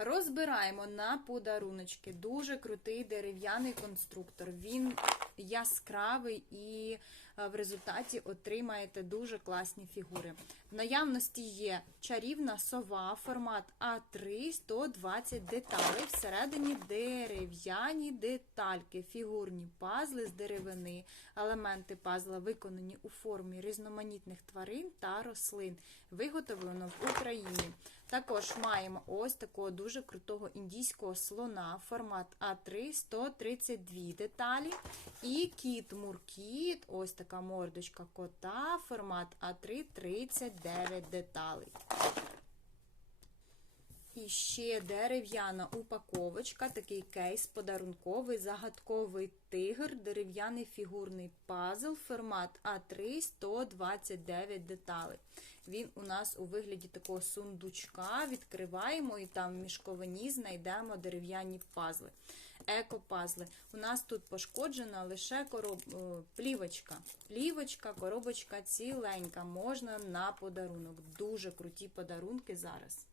Розбираємо на подаруночки. Дуже крутий дерев'яний конструктор. Він яскравий і е, в результаті отримаєте дуже класні фігури. В наявності є чарівна сова, формат А3, 120 деталей. Всередині дерев'яні детальки, фігурні пазли з деревини. Елементи пазла виконані у формі різноманітних тварин та рослин. Виготовлено в Україні. Також маємо ось такого дуже крутого індійського слона, формат А3, 132 деталі. І кіт Муркіт, ось така мордочка кота, формат А3, 39 деталей. І ще дерев'яна упаковочка, такий кейс подарунковий, загадковий тигр, дерев'яний фігурний пазл, формат А3, 129 деталей. Він у нас у вигляді такого сундучка. Відкриваємо і там в мішковині знайдемо дерев'яні пазли. Еко-пазли. У нас тут пошкоджена лише короб... плівочка. Плівочка, коробочка ціленька, можна на подарунок. Дуже круті подарунки зараз.